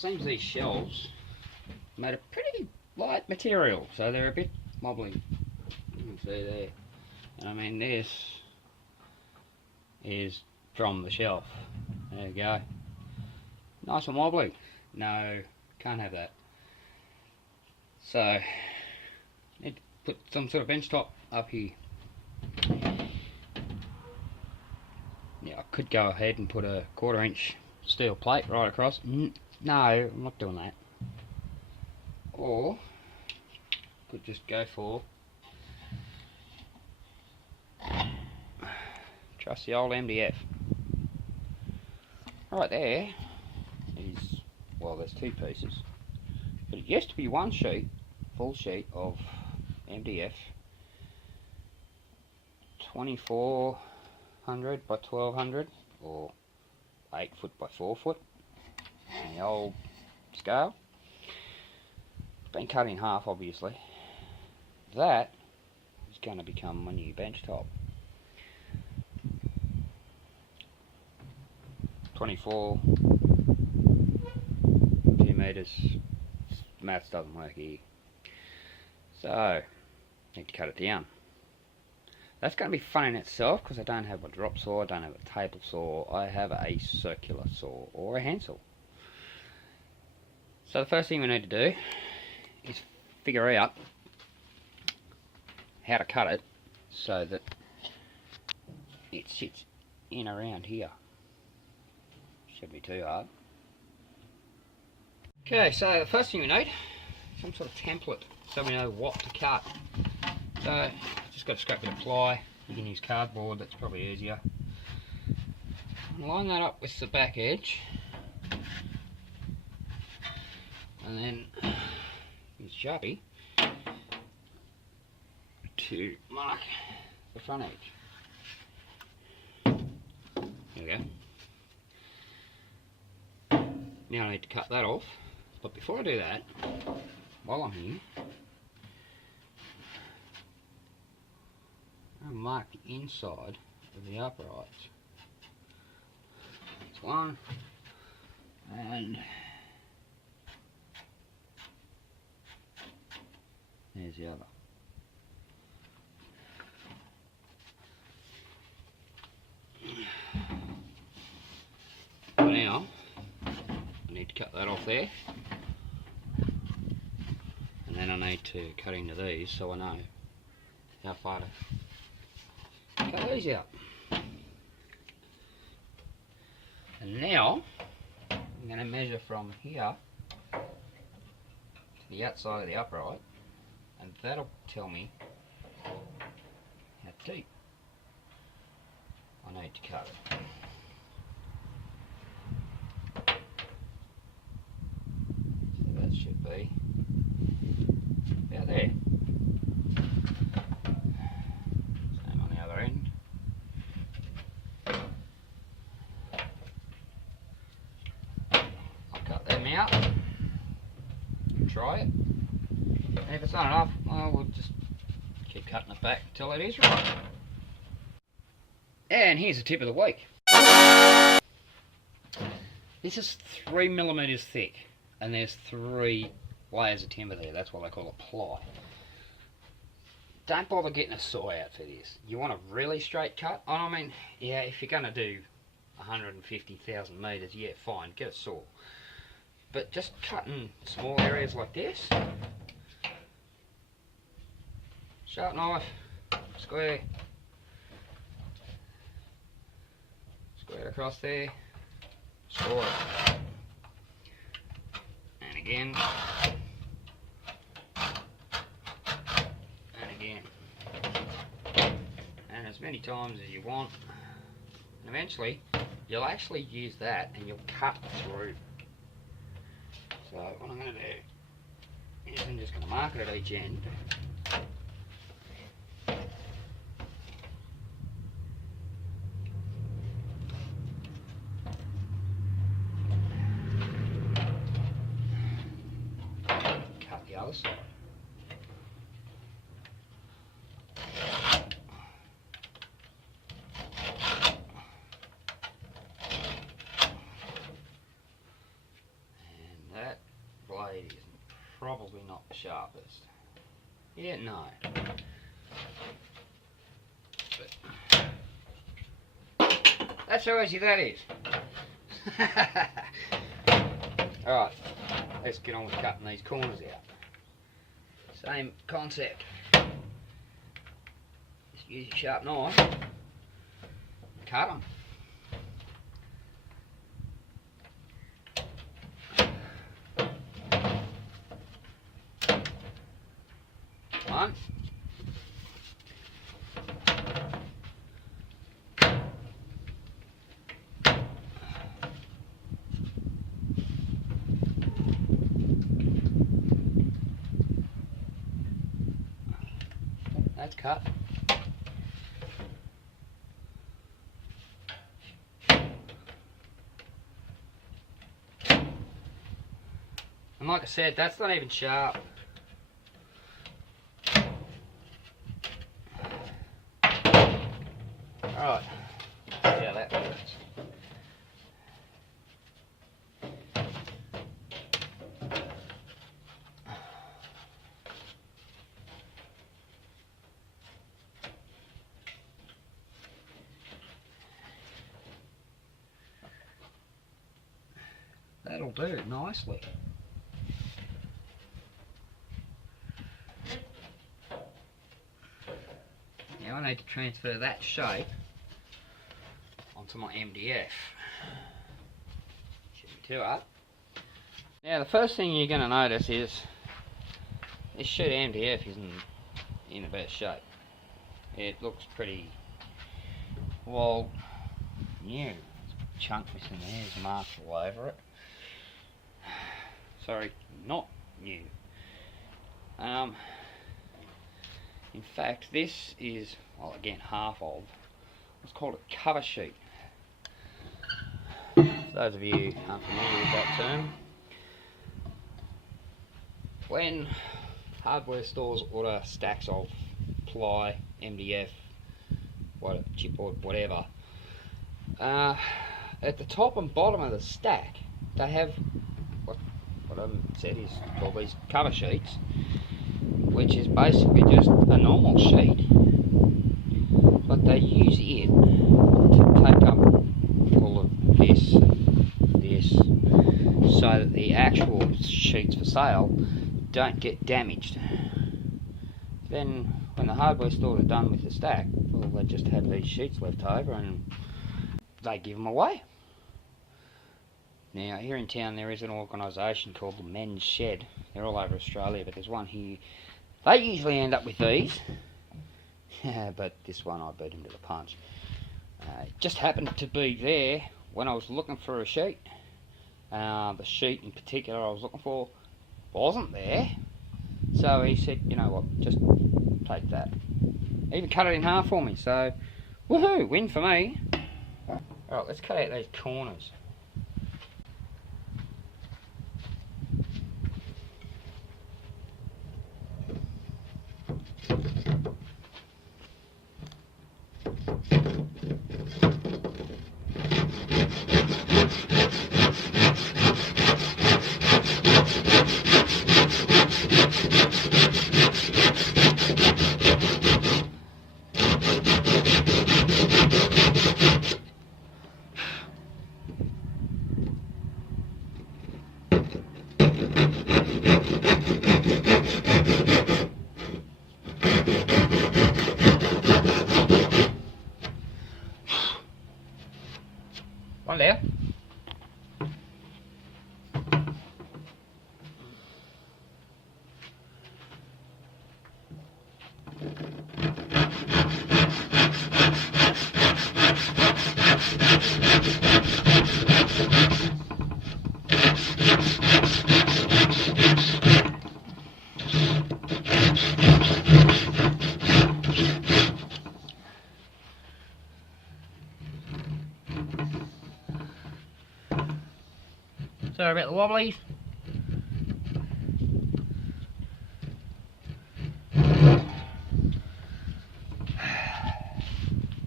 seems these shelves are made of pretty light material, so they're a bit wobbly. You can see there. And I mean, this is from the shelf. There you go. Nice and wobbly. No, can't have that. So, need to put some sort of bench top up here. Yeah, I could go ahead and put a 1/4 inch steel plate right across. No, I'm not doing that. Or, could just go for trust the old MDF. Right there is, well, there's two pieces, but it used to be one sheet, full sheet of MDF, 2400 by 1200, or 8 foot by 4 foot, in the old scale. It's been cut in half, obviously. That is going to become my new bench top. 24 2 metres. Maths doesn't work here, so need to cut it down. That's going to be fun in itself because I don't have a drop saw, I don't have a table saw, I have a circular saw or a handsaw. So the first thing we need to do is figure out how to cut it so that it sits in around here. Shouldn't be too hard. Okay, so the first thing we need is some sort of template so we know what to cut. So just got to scrap bit of ply. You can use cardboard, that's probably easier. Line that up with the back edge, and then use Sharpie to mark the front edge. There we go. Now I need to cut that off, but before I do that, while I'm here, I'll mark the inside of the uprights. There's one, and there's the other. Now, I need to cut that off there, and then I need to cut into these so I know how far to cut these out. And now I'm going to measure from here to the outside of the upright, and that'll tell me how deep I need to cut it. So that should be about there. Same on the other end. I'll cut them out and try it. And if it's not enough, well, we'll just keep cutting it back until it is right. And here's a tip of the week. This is 3mm thick, and there's 3 layers of timber there. That's what they call a ply. Don't bother getting a saw out for this. You want a really straight cut. I mean, yeah, if you're going to do 150,000 metres, yeah, fine, get a saw. But just cutting small areas like this, sharp knife, square across there, score it, and again, and again, and as many times as you want, and eventually you'll actually use that and you'll cut through. So what I'm going to do is I'm just going to mark it at each end. Cut the other side. sharpest. Yeah, no. But that's how easy that is. Alright, let's get on with cutting these corners out. Same concept. Just use your sharp knife, cut them. One. That's cut. And like I said, that's not even sharp. Alright, see how that works. That'll do it nicely. Now I need to transfer that shape onto my MDF. Shouldn't be too hard. Now the first thing you're going to notice is this sheet of MDF isn't in the best shape. It looks pretty, well, new. There's a chunk missing there, there's marks all over it. Sorry, not new. In fact, this is, well, again, half of what's called a cover sheet. For those of you who aren't familiar with that term, when hardware stores order stacks of ply, MDF, chipboard, whatever, at the top and bottom of the stack, they have what I said is called these cover sheets, which is basically just a normal sheet, but they use it to take up all of this and this, so that the actual sheets for sale don't get damaged. Then when the hardware stores are done with the stack, well, they just have these sheets left over and they give them away. Now here in town there is an organisation called the Men's Shed. They're all over Australia, but there's one here. They usually end up with these, but this one I beat him to the punch. It just happened to be there when I was looking for a sheet. The sheet in particular I was looking for wasn't there, so he said, you know what, just take that. He even cut it in half for me, so woohoo, win for me. Alright, let's cut out these corners. One there. Sorry about the wobblies.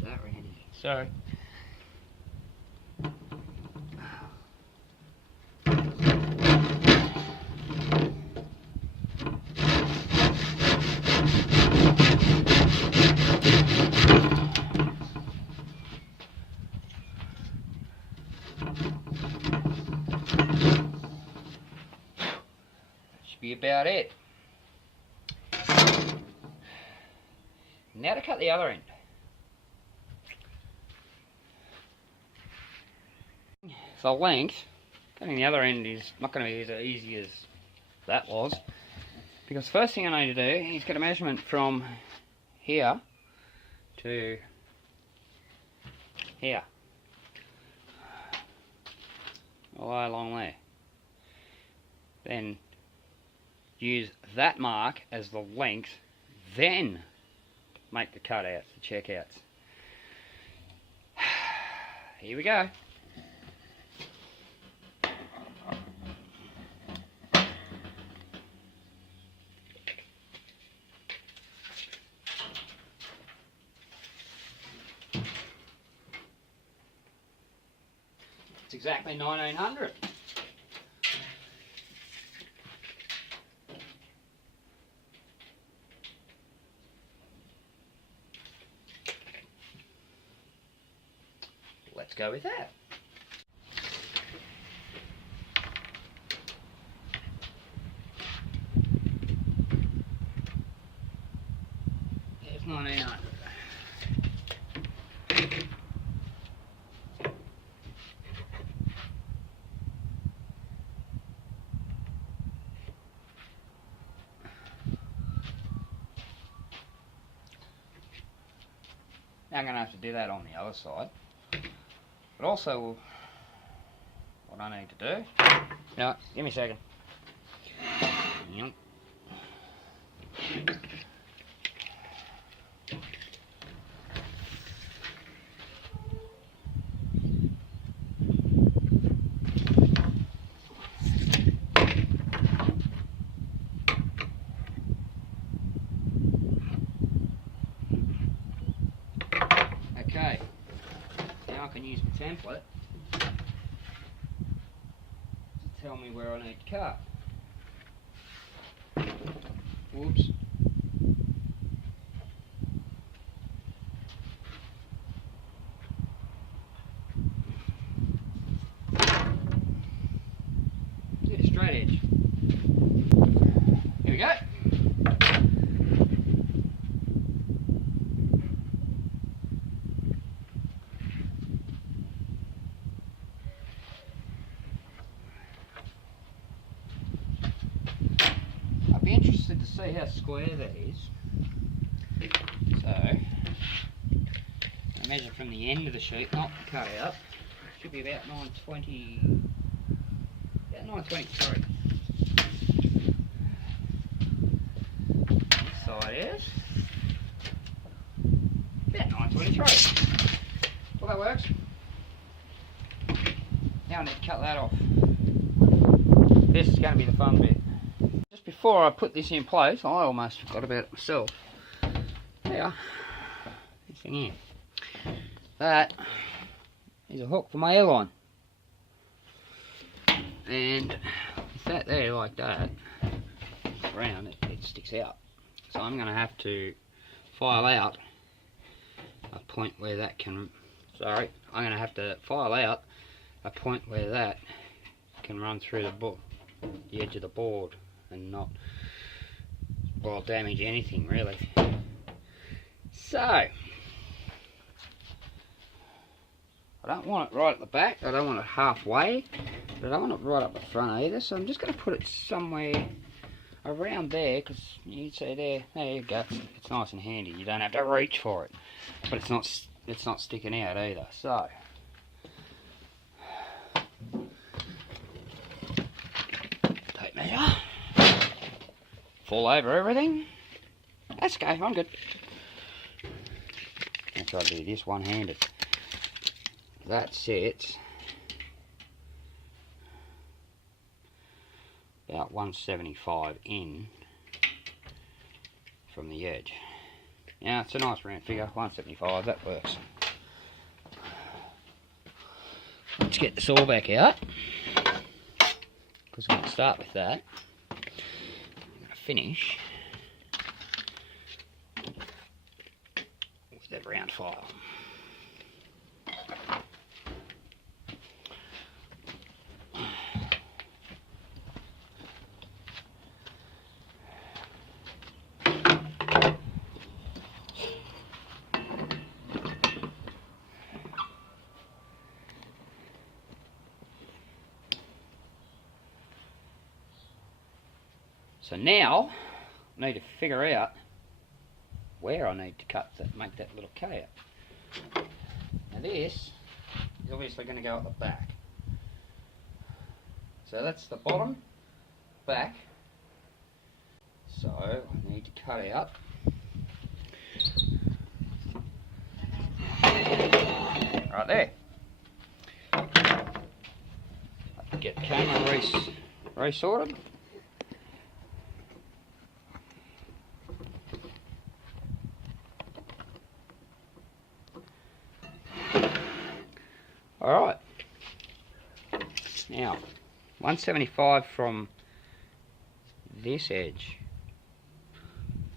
That Randy. Sorry. about it. Now to cut the other end. The length, cutting the other end is not going to be as easy as that was, because the first thing I need to do is get a measurement from here to here, all the way along there. Then use that mark as the length, then make the cutouts, the checkouts. Here we go. It's exactly 1900. Let's go with that. There's 1900. Now I'm going to have to do that on the other side. But also, what I need to do... No, give me a second. Yep. Okay, now I can use my template to tell me where I need to cut. Whoops. Get a straight edge. Here we go. Be interested to see how square that is. So, I measure from the end of the sheet, not the cut out. Should be about 920, about 923. This side is about 923. Well, that works. Now I need to cut that off. This is going to be the fun bit. Before I put this in place, I almost forgot about it myself. There, this thing here. That is a hook for my airline. And with that there like that, around it sticks out. So I'm going to have to file out a point where that can, I'm going to have to file out a point where that can run through the edge of the board and not, well, damage anything really. So I don't want it right at the back, I don't want it halfway, but I don't want it right up the front either, so I'm just going to put it somewhere around there, because you can see there you go, it's nice and handy, you don't have to reach for it, but it's not sticking out either. So tape measure, fall over everything. That's okay, I'm good. I'll try to do this one-handed. That sits about 175 in from the edge. Yeah, it's a nice round figure, 175, that works. Let's get the saw back out, because we're going to start with that. I'm going to finish with that round file. So now I need to figure out where I need to cut that, make that little K out. Now this is obviously going to go at the back. So that's the bottom, back. So I need to cut out right there. Get the camera resorted. Alright, now 175 from this edge.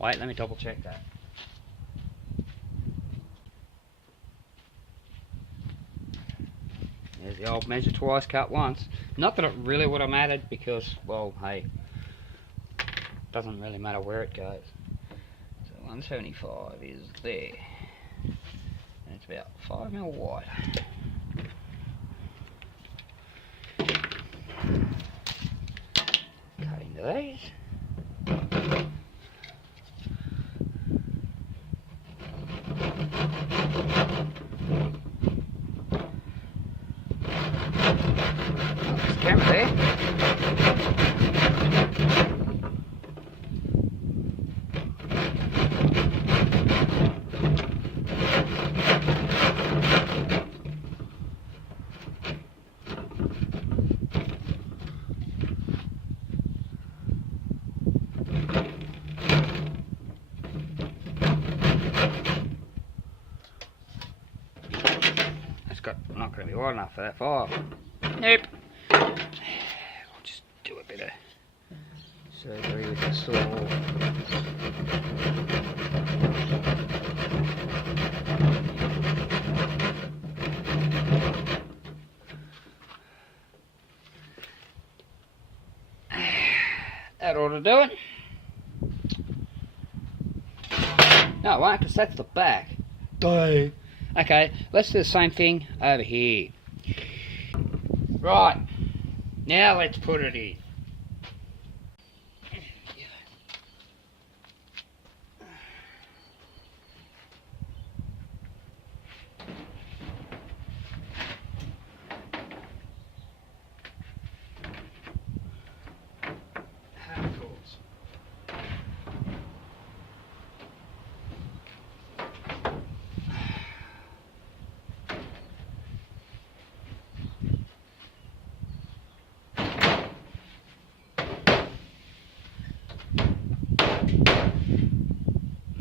Wait, let me double check that. There's the old measure twice, cut once. Not that it really would have mattered because, well, hey, doesn't really matter where it goes. So 175 is there. And it's about 5mm wide. Cut into these. Camera there. That's not going to be wide enough for that file. Nope. I'll just do a bit of surgery with the saw. That ought to do it. No, it won't, because that's the back. Okay, let's do the same thing over here. Right, now let's put it in.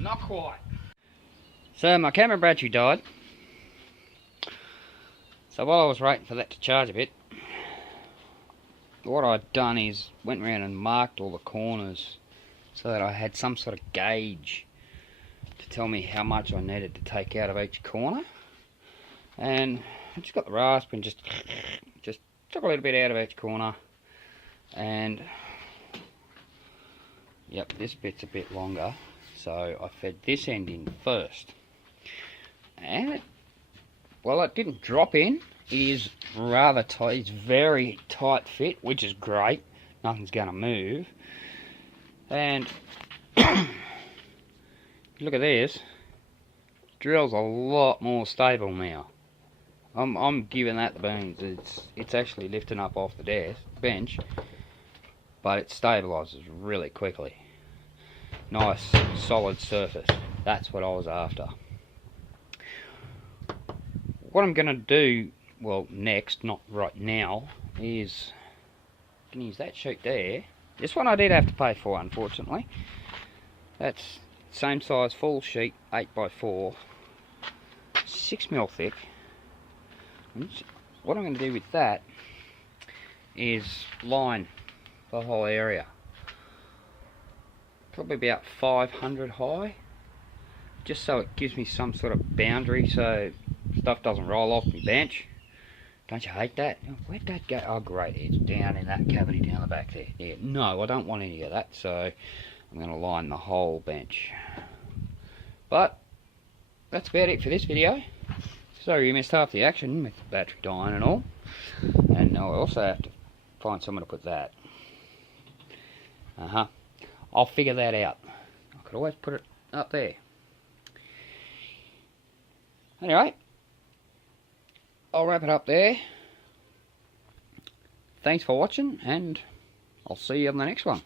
Not quite. So my camera battery died. So while I was waiting for that to charge a bit, what I'd done is went around and marked all the corners so that I had some sort of gauge to tell me how much I needed to take out of each corner. And I just got the rasp and just took a little bit out of each corner. And yep, this bit's a bit longer. So I fed this end in first, and well, it didn't drop in. It is rather tight. It's very tight fit, which is great. Nothing's going to move. And look at this. Drill's a lot more stable now. I'm giving that the beans. It's actually lifting up off the bench, but it stabilises really quickly. Nice solid surface. That's what I was after. What I'm going to do, well, next, not right now, is I can use that sheet there. This one I did have to pay for, unfortunately. That's same size full sheet, 8x4, 6mm thick. And what I'm going to do with that is line the whole area. Probably about 500 high, just so it gives me some sort of boundary so stuff doesn't roll off my bench. Don't you hate that? Where'd that go? Oh great, it's down in that cavity down the back there. Yeah, no, I don't want any of that, so I'm going to line the whole bench. But that's about it for this video. Sorry you missed half the action with the battery dying and all. And I also have to find somewhere to put that. I'll figure that out. I could always put it up there. Anyway, I'll wrap it up there. Thanks for watching, and I'll see you on the next one.